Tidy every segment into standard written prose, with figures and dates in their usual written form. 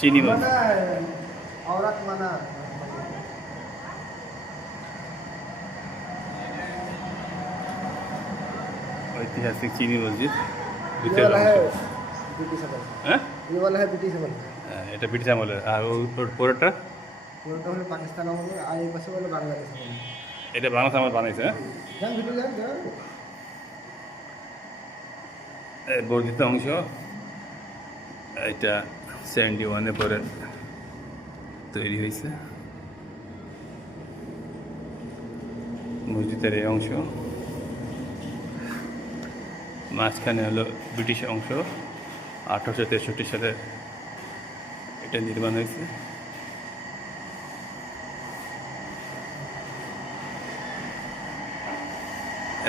চিনি মসজিদ। औरत मना ঐতিহাসিক চিনি মসজিদ ये ভিতরের वाला অংশ। है ब्रिटिश अमल হ্যাঁ ये वाला है ब्रिटिश अमल এটা ব্রিটিশ আমলের, আর ওর পরেরটা পুরোটা হলো পাকিস্তান আমলে আর এই পাশে হলো বাংলাদেশ আমলে এটা বাংলাদেশ আমল বানাইছে। হ্যাঁ যান ভিতরে যান যান বর্ধিত অংশ। এটা 71-এ পরে তৈরি হয়েছে মসজিদের এই অংশ। মাঝখানে হলো ব্রিটিশ অংশ, 1863 সালে এটা নির্মাণ হয়েছে।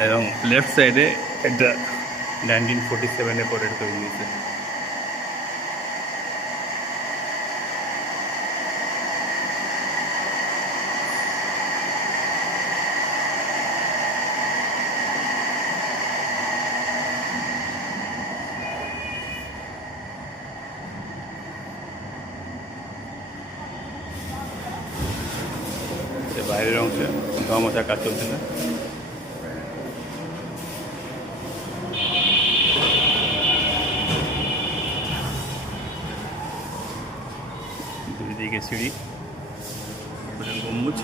এবং লেফট সাইডে এটা 1947-এ পরে তৈরি হয়েছে। বাইরের অংশে ধোয়া মোছা কাজ চলছে না। দুই দিকে সিঁড়ি, গম্বুজ।